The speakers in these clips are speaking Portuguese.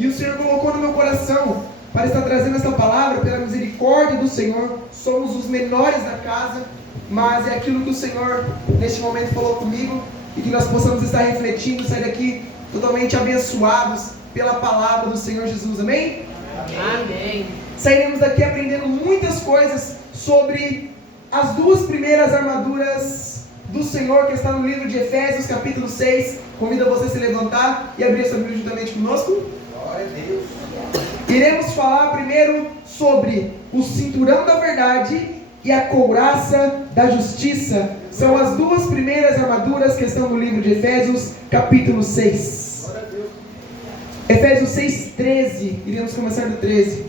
E o Senhor colocou no meu coração para estar trazendo essa palavra pela misericórdia do Senhor. Somos os menores da casa, mas é aquilo que o Senhor neste momento falou comigo, e que nós possamos estar refletindo, sair daqui totalmente abençoados pela palavra do Senhor Jesus. Amém? Amém. Sairemos daqui aprendendo muitas coisas sobre as duas primeiras armaduras do Senhor, que está no livro de Efésios, capítulo 6. Convido você a se levantar e abrir a sua Bíblia juntamente conosco. Glória a Deus. Iremos falar primeiro sobre o cinturão da verdade e a couraça da justiça. São as duas primeiras armaduras que estão no livro de Efésios, capítulo 6. Glória a Deus. Efésios 6, 13. Iremos começar do 13.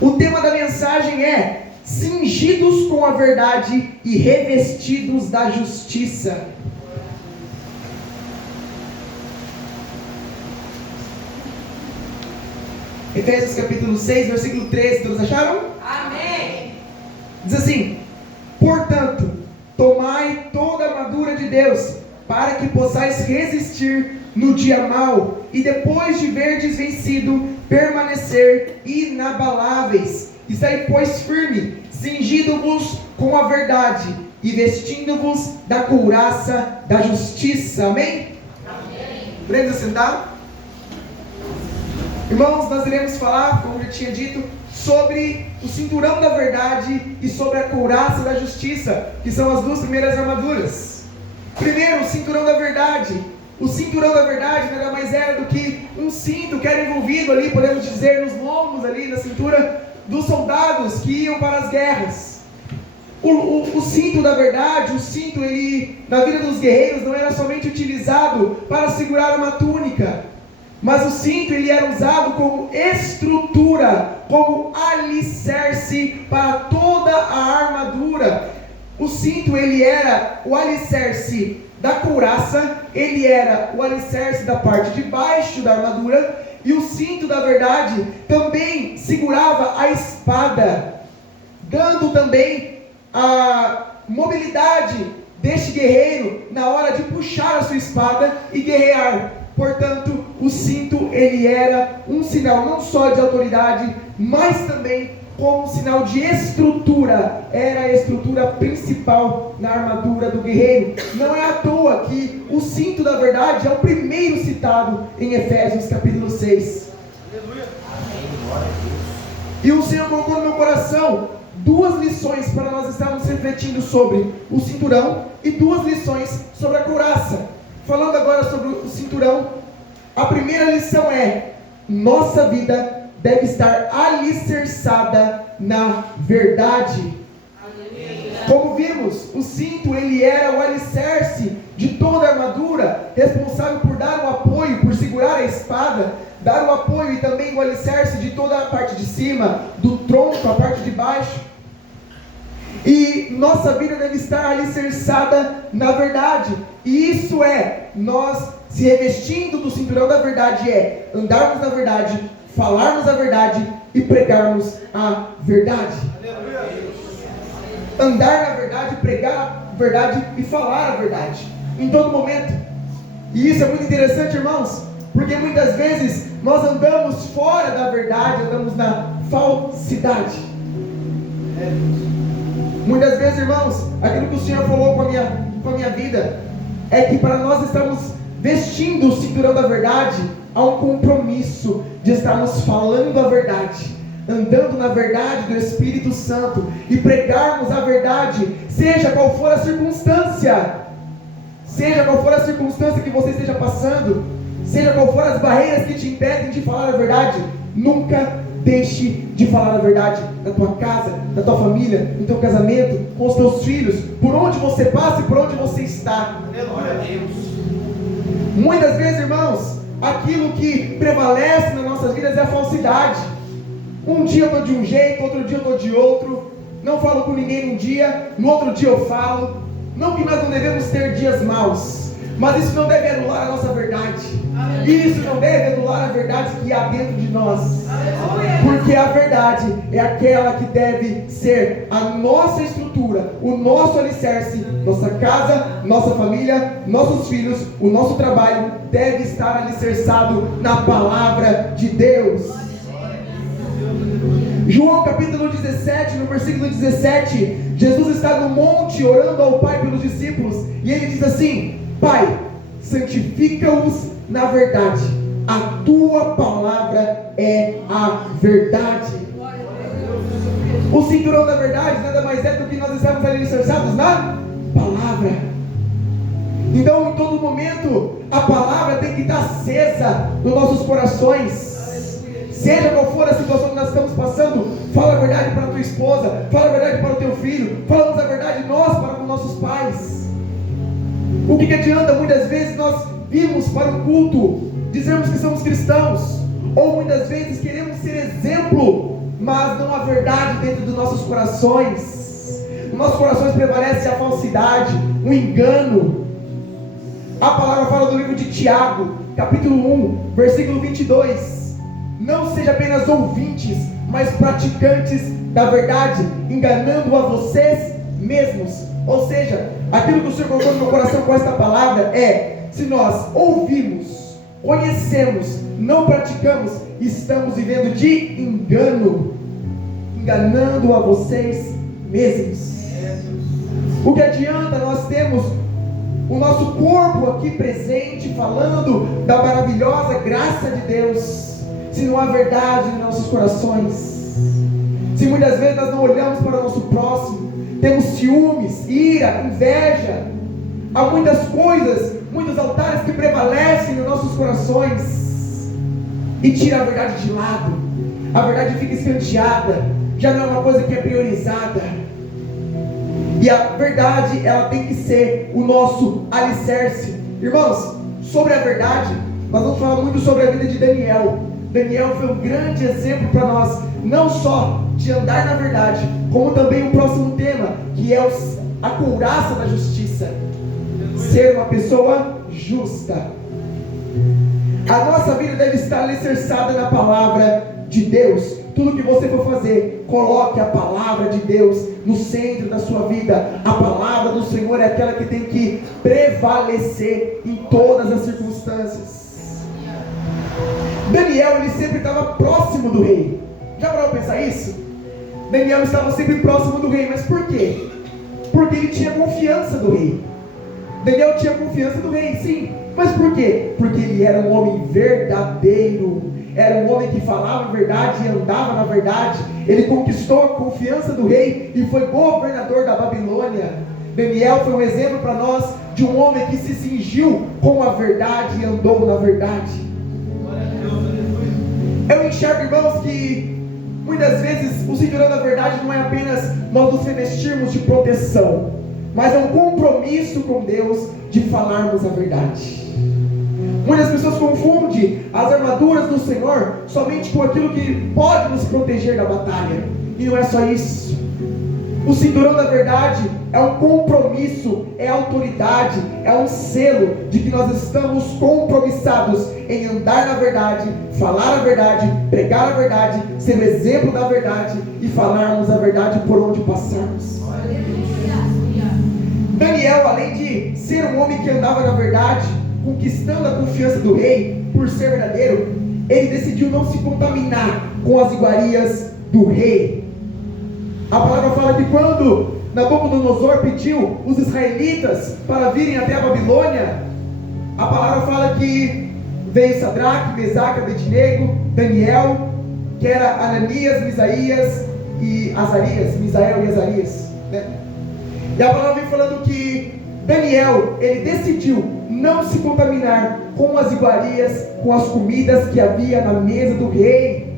O tema da mensagem é: cingidos com a verdade e revestidos da justiça. Efésios capítulo 6, versículo 13, todos acharam? Amém. Diz assim: portanto, tomai toda a armadura de Deus, para que possais resistir no dia mau, e depois de verdes vencido, permanecer inabaláveis. Estai, pois, firme, cingindo-vos com a verdade, e vestindo-vos da couraça da justiça. Amém? Amém. Podemos assentar? Irmãos, nós iremos falar, como eu já tinha dito, sobre o cinturão da verdade e sobre a couraça da justiça, que são as duas primeiras armaduras. Primeiro, o cinturão da verdade. O cinturão da verdade nada mais era do que um cinto que era envolvido ali, podemos dizer, nos lombos ali, na cintura dos soldados que iam para as guerras. O cinto da verdade, o cinto, ele, na vida dos guerreiros, não era somente utilizado para segurar uma túnica, mas o cinto, ele era usado como estrutura, como alicerce para toda a armadura. O cinto, ele era o alicerce da couraça, ele era o alicerce da parte de baixo da armadura, e o cinto da verdade também segurava a espada, dando também a mobilidade deste guerreiro na hora de puxar a sua espada e guerrear. Portanto, o cinto, ele era um sinal não só de autoridade, mas também como um sinal de estrutura. Era a estrutura principal na armadura do guerreiro. Não é à toa que o cinto da verdade é o primeiro citado em Efésios capítulo 6. Aleluia. Amém. Glória a Deus. E o Senhor colocou no meu coração duas lições para nós estarmos refletindo sobre o cinturão e duas lições sobre a couraça. Falando agora sobre o cinturão, a primeira lição é: nossa vida deve estar alicerçada na verdade. Aleluia. Como vimos, o cinto, ele era o alicerce de toda a armadura, responsável por dar o apoio, por segurar a espada, dar o apoio e também o alicerce de toda a parte de cima, do tronco, a parte de baixo. E nossa vida deve estar alicerçada na verdade. E isso é, nós se revestindo do cinturão da verdade, é andarmos na verdade, falarmos a verdade e pregarmos a verdade. Andar na verdade, pregar a verdade e falar a verdade em todo momento. E isso é muito interessante, irmãos, porque muitas vezes nós andamos fora da verdade, andamos na falsidade. Muitas vezes, irmãos, aquilo que o Senhor falou com a minha vida é que para nós estarmos vestindo o cinturão da verdade, há um compromisso de estarmos falando a verdade, andando na verdade do Espírito Santo e pregarmos a verdade, seja qual for a circunstância, que você esteja passando, seja qual for as barreiras que te impedem de falar a verdade. Nunca deixe de falar a verdade na tua casa, na tua família, no teu casamento, com os teus filhos, por onde você passa e por onde você está. Glória a Deus. Muitas vezes, irmãos, aquilo que prevalece nas nossas vidas é a falsidade. Um dia eu estou de um jeito, outro dia eu estou de outro. Não falo com ninguém um dia, no outro dia eu falo. Não que nós não devemos ter dias maus, mas isso não deve anular a nossa verdade. Isso não deve anular a verdade que há dentro de nós. Porque a verdade é aquela que deve ser a nossa estrutura, o nosso alicerce, nossa casa, nossa família, nossos filhos, o nosso trabalho deve estar alicerçado na palavra palavra de Deus. João capítulo 17, no versículo 17, Jesus está no monte orando ao Pai pelos discípulos, e ele diz assim: Pai, santifica-os na verdade, a tua palavra é a verdade. O cinturão da verdade nada mais é do que nós estamos alicerçados na palavra. Então, em todo momento, a palavra tem que estar acesa nos nossos corações. Seja qual for a situação que nós estamos passando, fala a verdade para a tua esposa, fala a verdade para o teu filho, falamos a verdade nós para com nossos pais. O que adianta muitas vezes nós virmos para o culto, dizermos que somos cristãos, ou muitas vezes queremos ser exemplo, mas não há verdade dentro dos nossos corações. Nos nossos corações prevalece a falsidade, o engano. A palavra fala do livro de Tiago, capítulo 1, versículo 22. Não seja apenas ouvintes, mas praticantes da verdade, enganando a vocês mesmos. Ou seja, aquilo que o Senhor colocou no meu coração com esta palavra é: se nós ouvimos, conhecemos, não praticamos, estamos vivendo de engano, enganando a vocês mesmos. O que adianta nós termos o nosso corpo aqui presente, falando da maravilhosa graça de Deus, se não há verdade nos nossos corações? Se muitas vezes nós não olhamos para o nosso próximo, temos ciúmes, ira, inveja, há muitas coisas, muitos altares que prevalecem nos nossos corações, e tira a verdade de lado, a verdade fica escanteada, já não é uma coisa que é priorizada. E a verdade, ela tem que ser o nosso alicerce. Irmãos, sobre a verdade, nós vamos falar muito sobre a vida de Daniel. Daniel foi um grande exemplo para nós, não só de andar na verdade, como também o próximo tema, que é a couraça da justiça. Ser uma pessoa justa. A nossa vida deve estar alicerçada na palavra de Deus. Tudo que você for fazer, coloque a palavra de Deus no centro da sua vida. A palavra do Senhor é aquela que tem que prevalecer em todas as circunstâncias. Daniel, ele sempre estava próximo do rei. Já parou para pensar isso? Daniel estava sempre próximo do rei, mas por quê? Porque ele tinha confiança do rei. Daniel tinha confiança do rei, sim. Mas por quê? Porque ele era um homem verdadeiro. Era um homem que falava a verdade e andava na verdade. Ele conquistou a confiança do rei e foi governador da Babilônia. Daniel foi um exemplo para nós de um homem que se cingiu com a verdade e andou na verdade. Eu enxergo, irmãos, que muitas vezes o cinturão da verdade não é apenas nós nos revestirmos de proteção, mas é um compromisso com Deus de falarmos a verdade. Muitas pessoas confundem as armaduras do Senhor somente com aquilo que pode nos proteger da batalha, e não é só isso. O cinturão da verdade é um compromisso, é autoridade, é um selo de que nós estamos compromissados em andar na verdade, falar a verdade, pregar a verdade, ser o exemplo da verdade e falarmos a verdade por onde passarmos. Daniel, além de ser um homem que andava na verdade, conquistando a confiança do rei por ser verdadeiro, ele decidiu não se contaminar com as iguarias do rei. A palavra fala que quando Nabucodonosor pediu os israelitas para virem até a Babilônia, a palavra fala que veio Sadraque, Mesaque, Abednego, Daniel, que era Ananias, Misael e Azarias, né? E a palavra vem falando que Daniel, ele decidiu não se contaminar com as iguarias, com as comidas que havia na mesa do rei.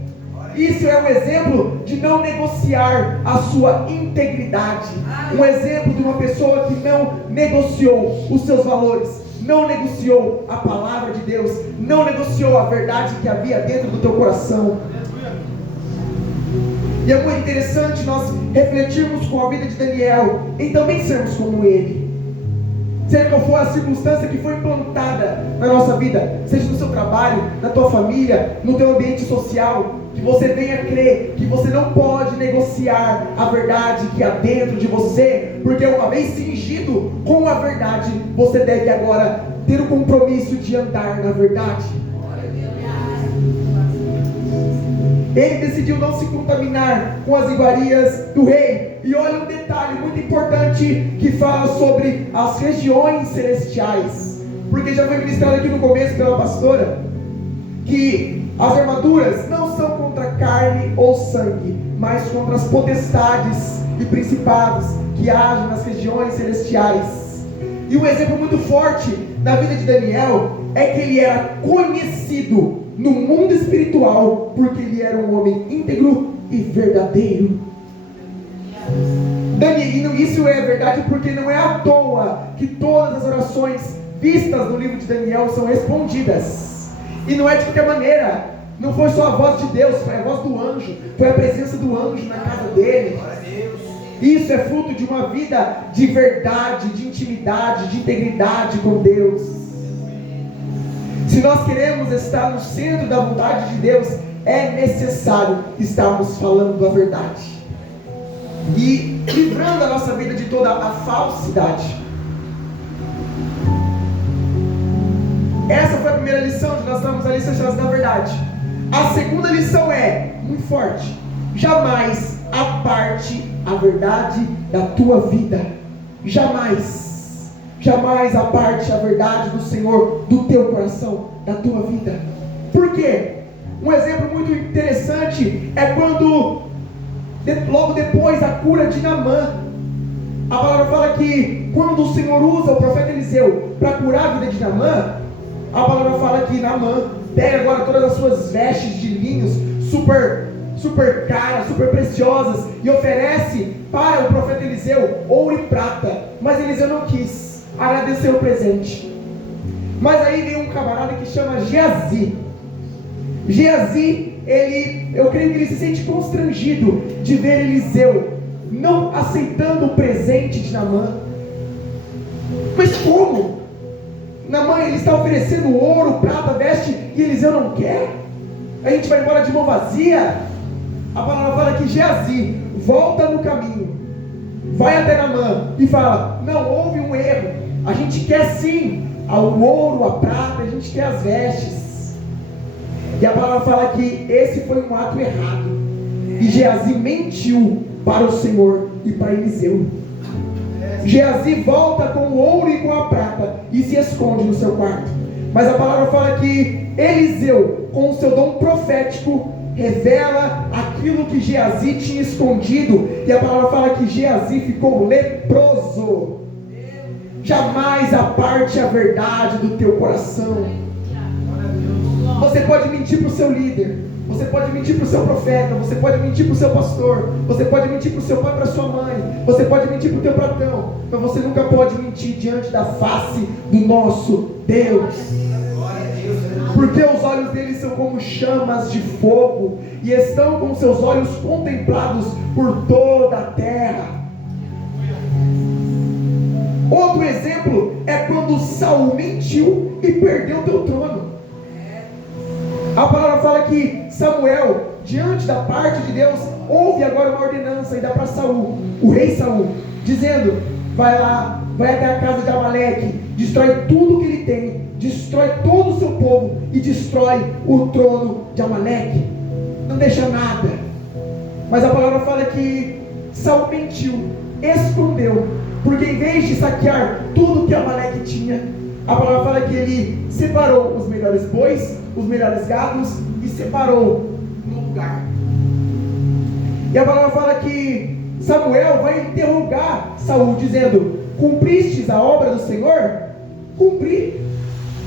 Isso é um exemplo de não negociar a sua integridade. Um exemplo de uma pessoa que não negociou os seus valores, não negociou a palavra de Deus, não negociou a verdade que havia dentro do teu coração. E é muito interessante nós refletirmos com a vida de Daniel em também sermos como ele. Seja qual for a circunstância que foi implantada na nossa vida, seja no seu trabalho, na tua família, no teu ambiente social, que você venha crer que você não pode negociar a verdade que há dentro de você, porque uma vez cingido com a verdade, você deve agora ter o compromisso de andar na verdade. Ele decidiu não se contaminar com as iguarias do rei. E olha um detalhe muito importante que fala sobre as regiões celestiais. Porque já foi ministrado aqui no começo pela pastora que as armaduras não são contra carne ou sangue, mas contra as potestades e principados que agem nas regiões celestiais. E um exemplo muito forte na vida de Daniel é que ele era conhecido no mundo espiritual porque ele era um homem íntegro e verdadeiro. Daniel, isso é verdade porque não é à toa que todas as orações vistas no livro de Daniel são respondidas. E não é de qualquer maneira. Não foi só a voz de Deus, foi a voz do anjo, foi a presença do anjo na casa dele. Isso é fruto de uma vida de verdade, de intimidade, de integridade com Deus. Se nós queremos estar no centro da vontade de Deus, é necessário estarmos falando a verdade e livrando a nossa vida de toda a falsidade. Essa foi a primeira lição de nós estamos ali fechados na verdade. A segunda lição é muito forte: jamais aparte a verdade da tua vida. Jamais, jamais aparte a verdade do Senhor do teu coração, da tua vida. Por quê? Um exemplo muito interessante é quando logo depois da cura de Naamã, a palavra fala que quando o Senhor usa o profeta Eliseu para curar a vida de Naamã, a palavra fala que Naamã pega agora todas as suas vestes de linhos super caras, super preciosas, e oferece para o profeta Eliseu ouro e prata. Mas Eliseu não quis, agradeceu o presente. Mas aí vem um camarada que chama Geazi. Geazi, eu creio que ele se sente constrangido de ver Eliseu não aceitando o presente de Naamã. Mas como? Naamã, ele está oferecendo ouro, prata, veste, e Eliseu não quer? A gente vai embora de mão vazia? A palavra fala que Geazi volta no caminho, vai até Naamã e fala: não, houve um erro, a gente quer sim o ouro, a prata, a gente quer as vestes. E a palavra fala que esse foi um ato errado, e Geazi mentiu para o Senhor e para Eliseu. Geazi volta com o ouro e com a prata e se esconde no seu quarto. Mas a palavra fala que Eliseu, com o seu dom profético, revela aquilo que Geazi tinha escondido. E a palavra fala que Geazi ficou leproso. Jamais aparte a verdade do teu coração. Você pode mentir para o seu líder, você pode mentir para o seu profeta, você pode mentir para o seu pastor, você pode mentir para o seu pai, para a sua mãe, você pode mentir para o teu patrão, mas você nunca pode mentir diante da face do nosso Deus. Porque os olhos dele são como chamas de fogo e estão com seus olhos contemplados por toda a terra. Outro exemplo é quando Saul mentiu e perdeu o teu trono. A palavra fala que Samuel, diante da parte de Deus, houve agora uma ordenança ainda para Saul, o rei Saul, dizendo: vai lá, vai até a casa de Amaleque, destrói tudo que ele tem, destrói todo o seu povo e destrói o trono de Amaleque, não deixa nada. Mas a palavra fala que Saul mentiu, escondeu, porque em vez de saquear tudo que Amaleque tinha, a palavra fala que ele separou os melhores bois, os melhores gados e separou no lugar. E a palavra fala que Samuel vai interrogar Saul, dizendo: cumpristes a obra do Senhor? Cumpri.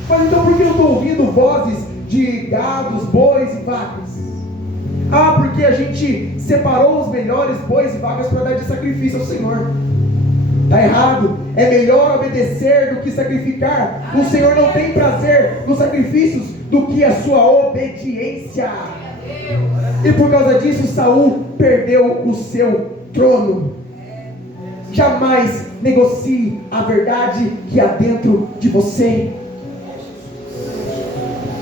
Mas então por que eu estou ouvindo vozes de gados, bois e vacas? Ah, porque a gente separou os melhores bois e vacas para dar de sacrifício ao Senhor. Está errado. É melhor obedecer do que sacrificar. O Senhor não tem prazer nos sacrifícios do que a sua obediência. E por causa disso Saul perdeu o seu trono. Jamais negocie a verdade que há dentro de você.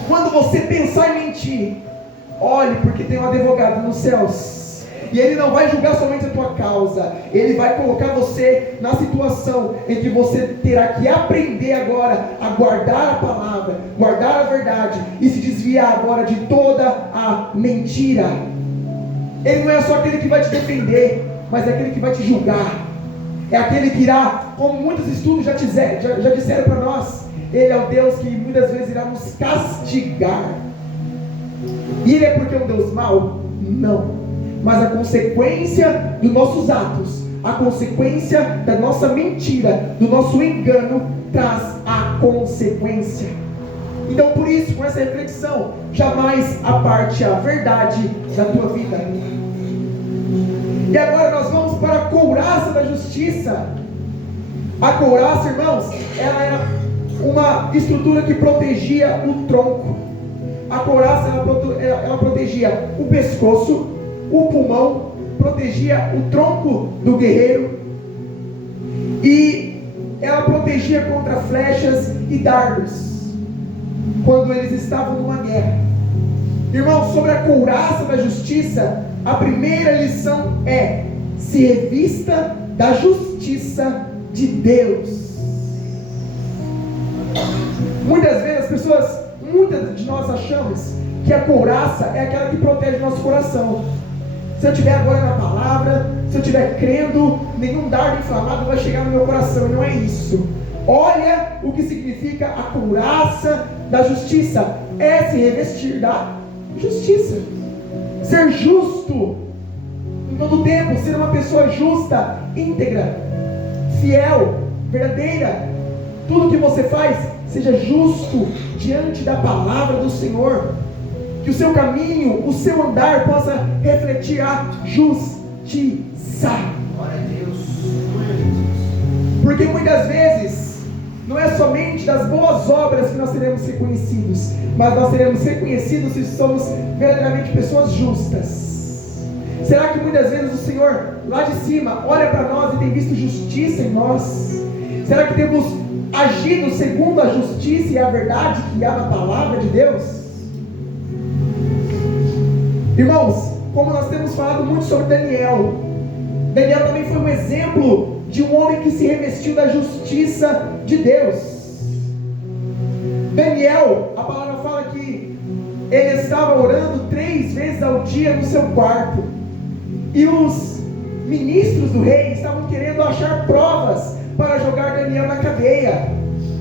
Quando você pensar em mentir, olhe, porque tem um advogado nos céus. E ele não vai julgar somente a tua causa, ele vai colocar você na situação em que você terá que aprender agora a guardar a palavra, guardar a verdade e se desviar agora de toda a mentira. Ele não é só aquele que vai te defender, mas é aquele que vai te julgar. É aquele que irá, como muitos estudos já disseram para nós, Ele é o Deus que muitas vezes irá nos castigar. E Ele é porque é um Deus mau? Não. Mas a consequência dos nossos atos, a consequência da nossa mentira, do nosso engano, traz a consequência. Então por isso, com essa reflexão, jamais aparte a verdade da tua vida. E agora nós vamos para a couraça da justiça. A couraça, irmãos, ela era uma estrutura que protegia o tronco. A couraça, ela protegia o pescoço, o pulmão, protegia o tronco do guerreiro, e ela protegia contra flechas e dardos, quando eles estavam numa guerra. Irmãos, sobre a couraça da justiça, a primeira lição é: se revista da justiça de Deus. Muitas vezes muitas de nós achamos que a couraça é aquela que protege o nosso coração. Se eu estiver agora na palavra, se eu estiver crendo, nenhum dardo inflamado vai chegar no meu coração. Não é isso. Olha o que significa a couraça da justiça: é se revestir da justiça, ser justo em todo tempo, ser uma pessoa justa, íntegra, fiel, verdadeira. Tudo que você faz, seja justo diante da palavra do Senhor. Que o seu caminho, o seu andar possa refletir a justiça. Glória a Deus. Porque muitas vezes não é somente das boas obras que nós seremos reconhecidos, mas nós seremos reconhecidos se somos verdadeiramente pessoas justas. Será que muitas vezes o Senhor lá de cima olha para nós e tem visto justiça em nós? Será que temos agido segundo a justiça e a verdade que há na palavra de Deus? Irmãos, como nós temos falado muito sobre Daniel também foi um exemplo de um homem que se revestiu da justiça de Deus. Daniel, a palavra fala que ele estava orando 3 vezes ao dia no seu quarto, e os ministros do rei estavam querendo achar provas para jogar Daniel na cadeia,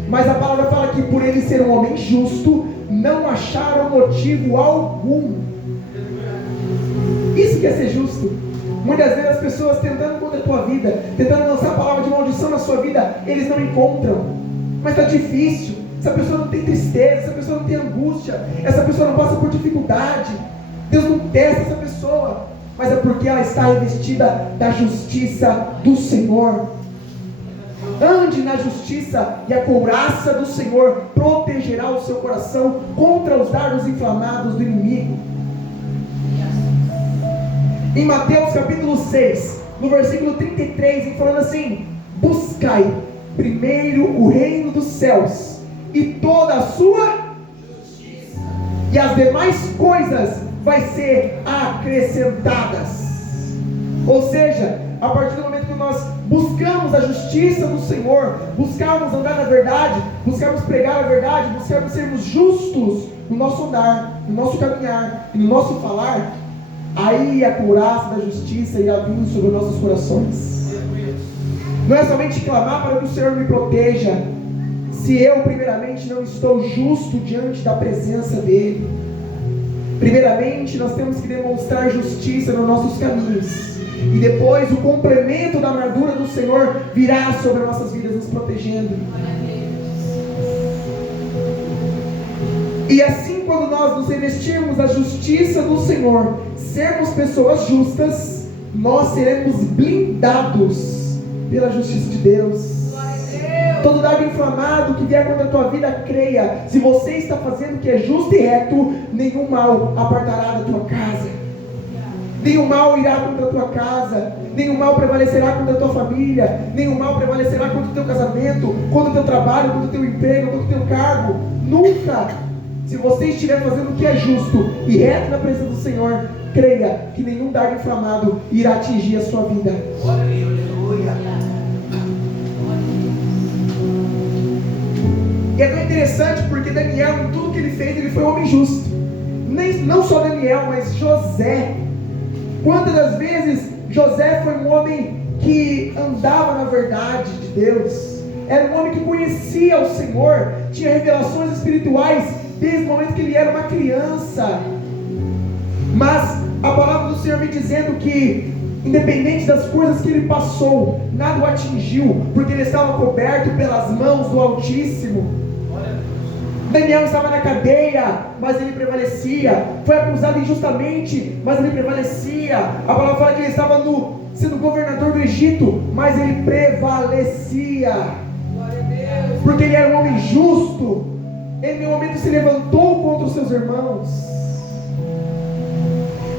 mas a palavra fala que por ele ser um homem justo, não acharam motivo algum. Isso que é ser justo. Muitas vezes as pessoas tentando contra a tua vida, tentando lançar a palavra de maldição na sua vida, eles não encontram. Mas está difícil. Essa pessoa não tem tristeza, essa pessoa não tem angústia, essa pessoa não passa por dificuldade. Deus não testa essa pessoa, mas é porque ela está revestida da justiça do Senhor. Ande na justiça, e a couraça do Senhor protegerá o seu coração contra os dardos inflamados do inimigo. Em Mateus capítulo 6, no versículo 33, ele falando assim: buscai primeiro o reino dos céus e toda a sua justiça, e as demais coisas vai ser acrescentadas. Ou seja, a partir do momento que nós buscamos a justiça do Senhor, buscarmos andar na verdade, buscarmos pregar a verdade, buscarmos sermos justos no nosso andar, no nosso caminhar e no nosso falar, aí a couraça da justiça irá vir sobre os nossos corações. Não é somente clamar para que o Senhor me proteja, se eu primeiramente não estou justo diante da presença dEle. Primeiramente nós temos que demonstrar justiça nos nossos caminhos, e depois o complemento da armadura do Senhor virá sobre as nossas vidas, nos protegendo. E assim, quando nós nos revestirmos da justiça do Senhor, sermos pessoas justas, nós seremos blindados pela justiça de Deus. Todo dardo inflamado que vier contra a tua vida, creia: se você está fazendo o que é justo e reto, nenhum mal apartará da tua casa, nenhum mal irá contra a tua casa, nenhum mal prevalecerá contra a tua família, nenhum mal prevalecerá contra o teu casamento, contra o teu trabalho, contra o teu emprego, contra o teu cargo. Nunca. Se você estiver fazendo o que é justo e reto na presença do Senhor, creia que nenhum dardo inflamado irá atingir a sua vida. Aleluia. E é tão interessante porque Daniel, em tudo que ele fez, ele foi um homem justo. Não só Daniel, mas José. Quantas das vezes José foi um homem que andava na verdade de Deus, era um homem que conhecia o Senhor, tinha revelações espirituais desde o momento que ele era uma criança, mas a palavra do Senhor vem dizendo que independente das coisas que ele passou, nada o atingiu, porque ele estava coberto pelas mãos do Altíssimo. Daniel estava na cadeia, mas ele prevalecia. Foi acusado injustamente, mas ele prevalecia. A palavra fala que ele estava sendo governador do Egito, mas ele prevalecia. Porque ele era um homem justo. Ele em nenhum momento se levantou contra os seus irmãos.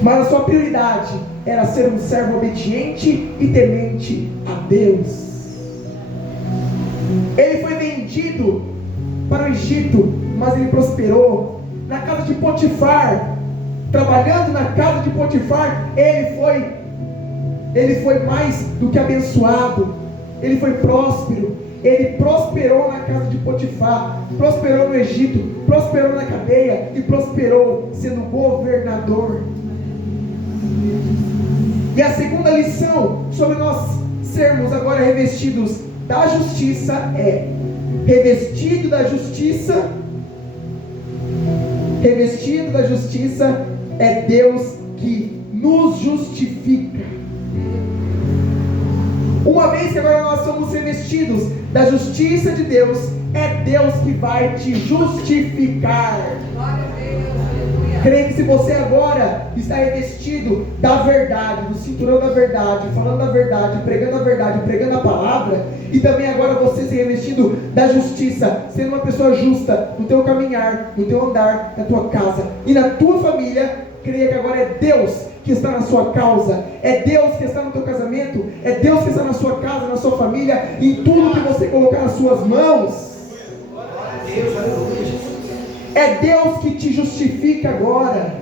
Mas a sua prioridade era ser um servo obediente e temente a Deus. Ele foi vendido para o Egito, mas ele prosperou. Na casa de Potifar, trabalhando na casa de Potifar, ele foi mais do que abençoado. Ele foi próspero. Ele prosperou na casa de Potifar, prosperou no Egito, prosperou na cadeia e prosperou sendo governador. E a segunda lição sobre nós sermos agora revestidos da justiça é: revestido da justiça é Deus que nos justifica. Uma vez que agora nós somos revestidos da justiça de Deus, é Deus que vai te justificar. Creio que se você agora está revestido da verdade, do cinturão da verdade, falando a verdade, pregando a palavra, e também agora você se revestido da justiça, sendo uma pessoa justa no teu caminhar, no teu andar, na tua casa e na tua família, creia que agora é Deus que está na sua causa, é Deus que está no teu casamento, é Deus que está na sua casa, na sua família, em tudo que você colocar nas suas mãos. É Deus que te justifica agora.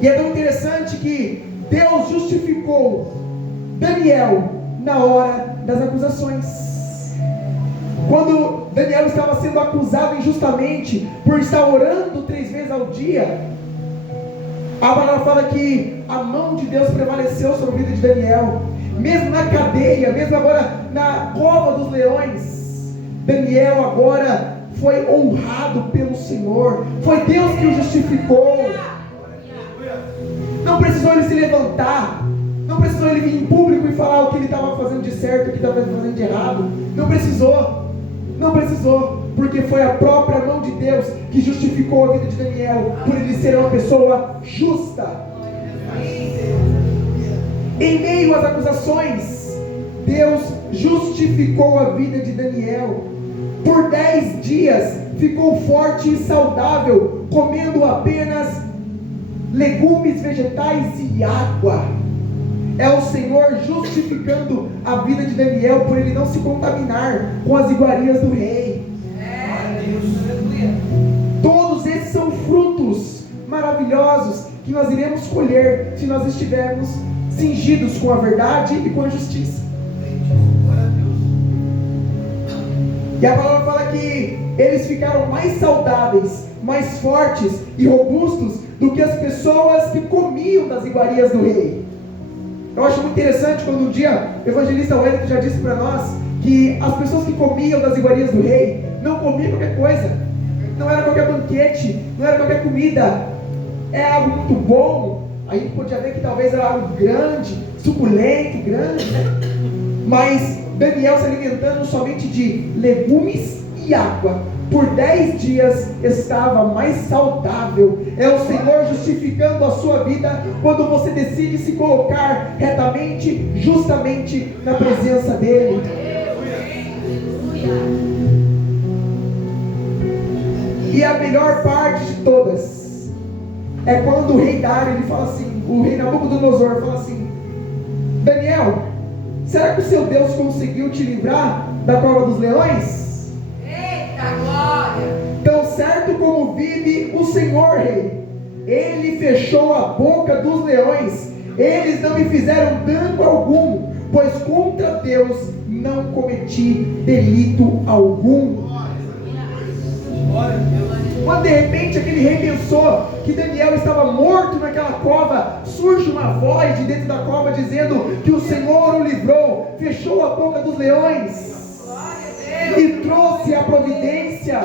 E é tão interessante que Deus justificou Daniel na hora das acusações. Quando Daniel estava sendo acusado injustamente por estar orando 3 vezes ao dia, a palavra fala que a mão de Deus prevaleceu sobre a vida de Daniel. Mesmo na cadeia, mesmo agora na cova dos leões, Daniel agora foi honrado pelo Senhor. Foi Deus que o justificou. Não precisou ele se levantar, não precisou ele vir em público e falar o que ele estava fazendo de certo e o que estava fazendo de errado. Não precisou, porque foi a própria mão de Deus que justificou a vida de Daniel, por ele ser uma pessoa justa. Em meio às acusações, Deus justificou a vida de Daniel. Por 10 dias ficou forte e saudável, comendo apenas legumes, vegetais e água. É o Senhor justificando a vida de Daniel, por ele não se contaminar com as iguarias do rei. Todos esses são frutos maravilhosos que nós iremos colher se nós estivermos cingidos com a verdade e com a justiça. E a palavra fala que eles ficaram mais saudáveis, mais fortes e robustos do que as pessoas que comiam das iguarias do rei. Eu acho muito interessante quando um dia o evangelista Wellington já disse para nós que as pessoas que comiam das iguarias do rei não comiam qualquer coisa, não era qualquer banquete, não era qualquer comida, é algo muito bom. A gente podia ver que talvez era algo grande, suculento, grande, né? Mas Daniel se alimentando somente de legumes e água, por 10 dias estava mais saudável. É o Senhor justificando a sua vida quando você decide se colocar retamente, justamente na presença dEle. E a melhor parte de todas é quando o rei Dário, ele fala assim, o rei Nabucodonosor fala assim: Daniel, será que o seu Deus conseguiu te livrar da cova dos leões? Eita glória! Tão certo como vive o Senhor, rei, ele fechou a boca dos leões, eles não me fizeram dano algum, pois contra Deus não cometi delito algum. Quando de repente aquele rei pensou que Daniel estava morto naquela cova, surge uma voz de dentro da cova dizendo que o Senhor o livrou, fechou a boca dos leões e trouxe a providência,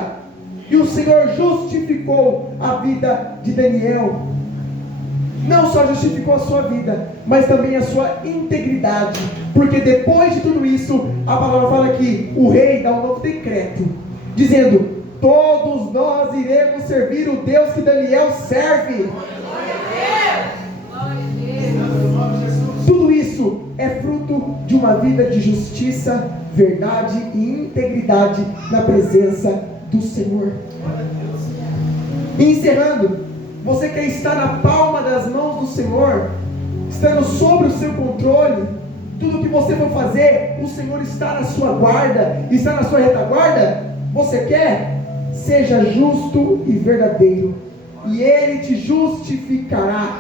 e o Senhor justificou a vida de Daniel. Não só justificou a sua vida, mas também a sua integridade, porque depois de tudo isso, a palavra fala que o rei dá um novo decreto, dizendo: todos nós iremos servir o Deus que Daniel serve. Tudo isso é fruto de uma vida de justiça, verdade e integridade na presença do Senhor. E encerrando, você quer estar na palma das mãos do Senhor, estando sobre o seu controle, tudo que você for fazer, o Senhor está na sua guarda, está na sua retaguarda? Você quer? Seja justo e verdadeiro, e Ele te justificará.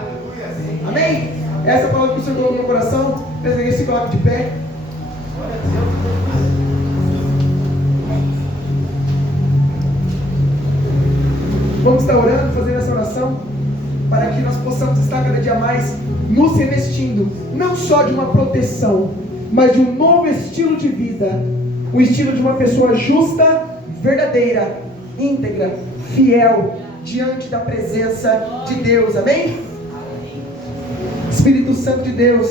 Amém? Essa é a palavra que o Senhor colocou no meu coração. Peço que se coloque de pé. Vamos estar orando, fazendo essa oração, para que nós possamos estar cada dia mais nos revestindo, não só de uma proteção, mas de um novo estilo de vida, o estilo de uma pessoa justa, verdadeira, íntegra, fiel, diante da presença de Deus. Amém? Espírito Santo de Deus,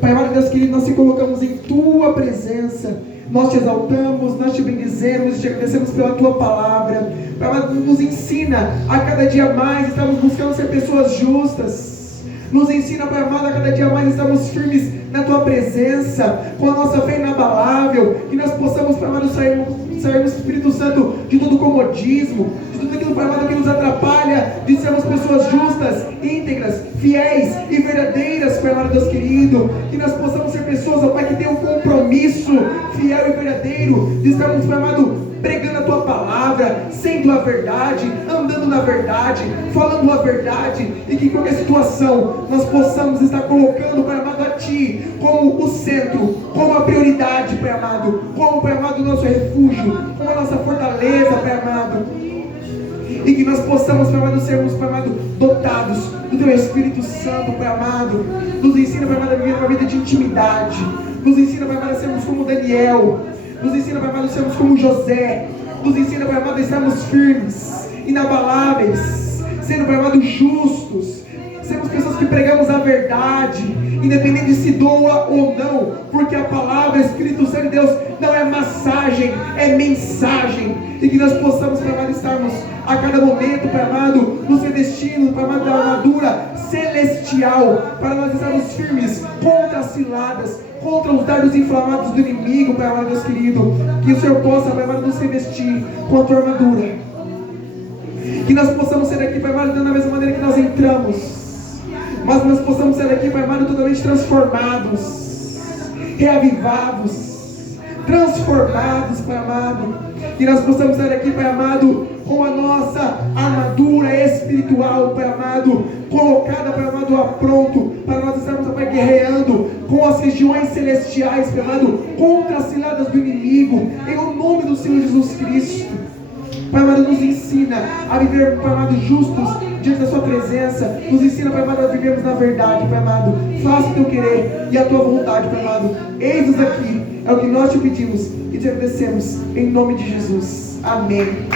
Pai amado, Deus querido, nós te colocamos em Tua presença, nós te exaltamos, nós te bendizemos, te agradecemos pela Tua palavra. Pai amado, nos ensina a cada dia mais, estamos buscando ser pessoas justas. Nos ensina, Pai amado, a cada dia mais estamos firmes na Tua presença, com a nossa fé inabalável, que nós possamos, Pai amado, sairmos, Espírito Santo, de todo comodismo, de tudo aquilo, Pai amado, que nos atrapalha de sermos pessoas justas, íntegras, fiéis e verdadeiras, Pai amado, Deus querido, que nós possamos ser pessoas, ó Pai, que tenham um compromisso fiel e verdadeiro, de estarmos, Pai amado, pregando a Tua palavra, sendo a verdade, andando na verdade, falando a verdade, e que em qualquer situação nós possamos estar colocando, Pai amado, a Ti como o centro, como a prioridade, Pai amado, como, Pai amado, o nosso refúgio, como a nossa fortaleza, Pai amado, e que nós possamos, Pai amado, sermos, Pai amado, dotados do Teu Espírito Santo, Pai amado. Nos ensina, Pai amado, a viver uma vida de intimidade, nos ensina, Pai amado, a sermos como Daniel, nos ensina, Pai amado, a sermos como José, nos ensina, Pai amado, a estarmos firmes, inabaláveis, sendo, Pai amado, justos, sermos pessoas que pregamos a verdade, independente se doa ou não, porque a palavra, Espírito Santo de Deus, não é massagem, é mensagem, e que nós possamos, Pai amado, estarmos a cada momento, Pai amado, nos revestindo, Pai amado, da armadura celestial, para nós estarmos firmes contra as ciladas, contra os dardos inflamados do inimigo, Pai amado, Deus querido, que o Senhor possa, Pai amado, nos revestir com a Tua armadura, que nós possamos ser aqui, Pai amado, da mesma maneira que nós entramos, mas nós possamos ser aqui, Pai amado, totalmente transformados, reavivados, transformados, Pai amado, que nós possamos estar aqui, Pai amado, com a nossa armadura espiritual, Pai amado, colocada, Pai amado, a pronto, para nós estarmos, Pai, guerreando com as regiões celestiais, Pai amado, contra as ciladas do inimigo, em o nome do Senhor Jesus Cristo. Pai amado, nos ensina a viver, Pai amado, justos diante da Sua presença, nos ensina, Pai amado, a vivermos na verdade, Pai amado, faça o Teu querer e a Tua vontade, Pai amado, eis-nos aqui, é o que nós Te pedimos e Te agradecemos, em nome de Jesus, amém.